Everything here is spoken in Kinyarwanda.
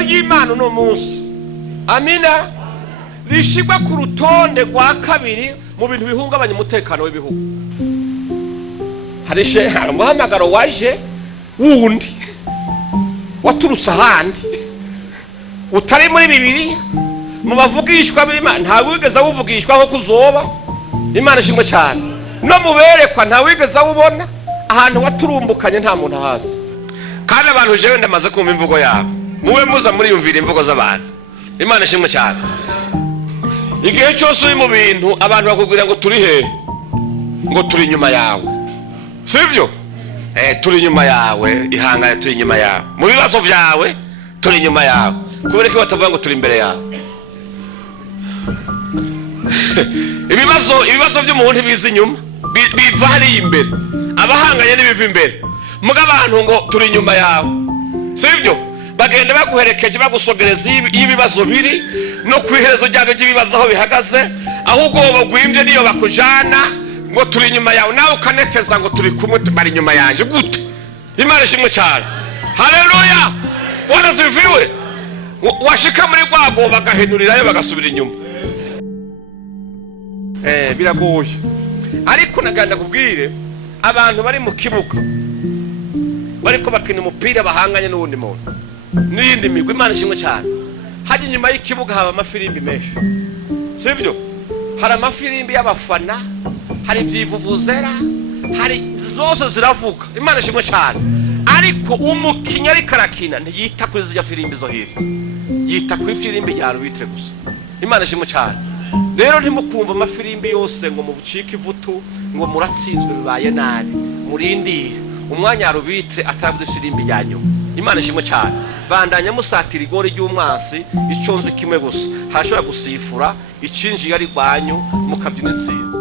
ry'Imana no munsi amina rishigwa ku rutonde rwa kabiri mu bintu bihungabanya umutekano w'ibihugu. Harishe umuhamagaro waje wundi waturutse ahandi utari muri Bibiliya mu bavugishwa b'Imana. Nta wigeze awuvugishwa nko kuzoba. Imana ishimwe cyane. No muberekwa nta wigeze awubona. Ahantu waturumbukanye nta muntu ahazi. Kandi abantu jewe ndamaze kumva imvugo yabo. Muwe muza muri yumvira imvugo z'abantu. Imana ishimwe cyane. Igihe cyose uri mu bintu abantu bakubwira ngo turi he, ngo turi inyuma yawe, sivyo? Turi inyuma yawe, ihangane turi inyuma yawe. Mu bibazo byawe turi inyuma yawe. Kubera ko batavuga ngo turi imbere yawe. ibibazo by'umuntu biza inyuma, biva hari imbere. Abahanganye n'ibiva imbere. Muga abantu ngo turi inyuma yawe, sivyo? Bagenda baguherekeje bagusogereza ibibazo biri no kwiherezo ryawe ry'ibibazo aho bihagaze, ahubwo bagwimvye niyo bakujana ngo turi inyuma yawe, nawe ukaneteza ngo turi kumwe bari inyuma yanje. Gute? Imana ishimwe cyane. Haleluya. Bwana ziviwe. Washika muri rwabo bagahenurirayo bagasubira inyuma. Biragoye. Ariko naganda kubwire abantu bari mu kibuga bariko bakina umupira bahanganye n'uwundi muntu n'iyindi migwi. Imana ishimwe cyane. Haje inyuma y'ikibuga haba amafirimbi menshi, sivyo? Hari amafirimbi y'abafana, hari ivyivuvuzera, hari zose ziravuga. Imana ishimwe cyane. Ariko umukinyi ariko arakina ntiyita kuri zija firimbi zo hiri, yita kuri firimbi ya rubitre gusa. Imana ishimwe cyane. Rero ntimukumva amafirimbi yose ngo mubucike ivutu ngo muratsinzwe bibaye nabi, murindire umwanya rubitre atavuze firimbi yanyu. Imana ishimwe cyane. Bandanya musatira igori ry'umwasi iconze kimwe gusa, hashobora gusifura icinji yari rwanyu mukabyina intsinzi.